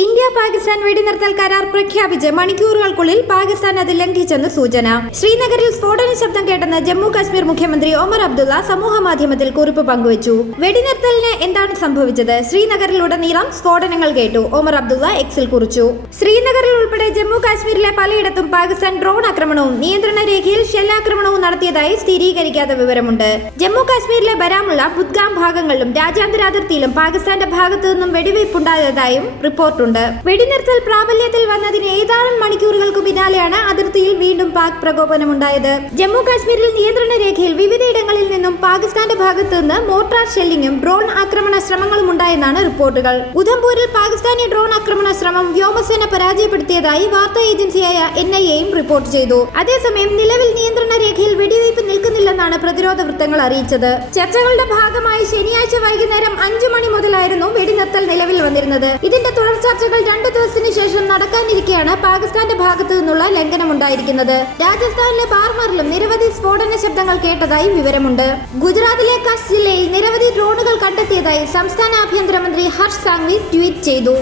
India Pakistan വെടിനിർത്തൽ കരാർ പ്രഖ്യാപിച്ച് മണിക്കൂറുകൾക്കുള്ളിൽ പാകിസ്ഥാൻ അത് ലംഘിച്ചെന്ന് സൂചന. ശ്രീനഗറിൽ സ്ഫോടന ശബ്ദം കേട്ടെന്ന് ജമ്മു കാശ്മീർ മുഖ്യമന്ത്രി ഒമർ അബ്ദുള്ള സമൂഹ മാധ്യമത്തിൽ കുറിപ്പ് പങ്കുവച്ചു. വെടിനിർത്തലിന് എന്താണ് സംഭവിച്ചത്? ശ്രീനഗറിലുടനീളം സ്ഫോടനങ്ങൾ കേട്ടു ഒമർ അബ്ദുള്ള എക്സിൽ കുറിച്ചു. ശ്രീനഗറിൽ ഉൾപ്പെടെ ജമ്മു കാശ്മീരിലെ പലയിടത്തും പാകിസ്ഥാൻ ഡ്രോൺ ആക്രമണവും നിയന്ത്രണ രേഖയിൽ ഷെല്ലാക്രമണവും നടത്തിയതായി സ്ഥിരീകരിക്കാത്ത വിവരമുണ്ട്. ജമ്മു കാശ്മീരിലെ ബരാമുള്ള ബുദ്ഗാം ഭാഗങ്ങളിലും രാജ്യാന്തര അതിർത്തിയിലും പാകിസ്ഥാന്റെ ഭാഗത്തു നിന്നും വെടിവയ്പുണ്ടായതായും റിപ്പോർട്ടുണ്ട്. വെടിനിർത്തൽ പ്രാബല്യത്തിൽ വന്നതിന് ഏതാനും മണിക്കൂറുകൾക്ക് പിന്നാലെയാണ് അതിർത്തിയിൽ വീണ്ടും പാക് പ്രകോപനമുണ്ടായത്. ജമ്മു കാശ്മീരിൽ നിയന്ത്രണ രേഖയിൽ വിവിധയിടങ്ങളിൽ നിന്നും പാകിസ്ഥാന്റെ ഭാഗത്തു നിന്ന് മോർട്ടാർ ഷെല്ലിങ്ങും ഡ്രോൺ ആക്രമണ ശ്രമങ്ങളും ഉണ്ടായെന്നാണ് റിപ്പോർട്ടുകൾ. ഉധംപൂരിൽ പാകിസ്ഥാനി ഡ്രോൺ ആക്രമണ ശ്രമം വ്യോമസേന പരാജയപ്പെടുത്തിയതായി വാർത്താ ഏജൻസിയായ എൻ ഐ എയും റിപ്പോർട്ട് ചെയ്തു. അതേസമയം നിലവിൽ നിയന്ത്രണ നിൽക്കുന്നില്ലെന്നാണ് പ്രതിരോധ വൃത്തങ്ങൾ അറിയിച്ചത്. ചർച്ചകളുടെ ഭാഗമായി ശനിയാഴ്ച വൈകുന്നേരം അഞ്ചു മണി മുതലായിരുന്നു വെടിനിർത്തൽ നിലവിൽ വന്നിരുന്നത്. ഇതിന്റെ തുടർ ചർച്ചകൾ രണ്ടു ദിവസത്തിന് ശേഷം നടക്കാനിരിക്കെയാണ് പാകിസ്ഥാന്റെ ഭാഗത്തു നിന്നുള്ള ലംഘനമുണ്ടായിരിക്കുന്നത്. രാജസ്ഥാനിലെ ബാർമറിലും നിരവധി സ്ഫോടന ശബ്ദങ്ങൾ കേട്ടതായി വിവരമുണ്ട്. ഗുജറാത്തിലെ കച്ച് ജില്ലയിൽ നിരവധി ഡ്രോണുകൾ കണ്ടെത്തിയതായി സംസ്ഥാന ആഭ്യന്തരമന്ത്രി ഹർഷ് സാങ്വി ട്വീറ്റ് ചെയ്തു.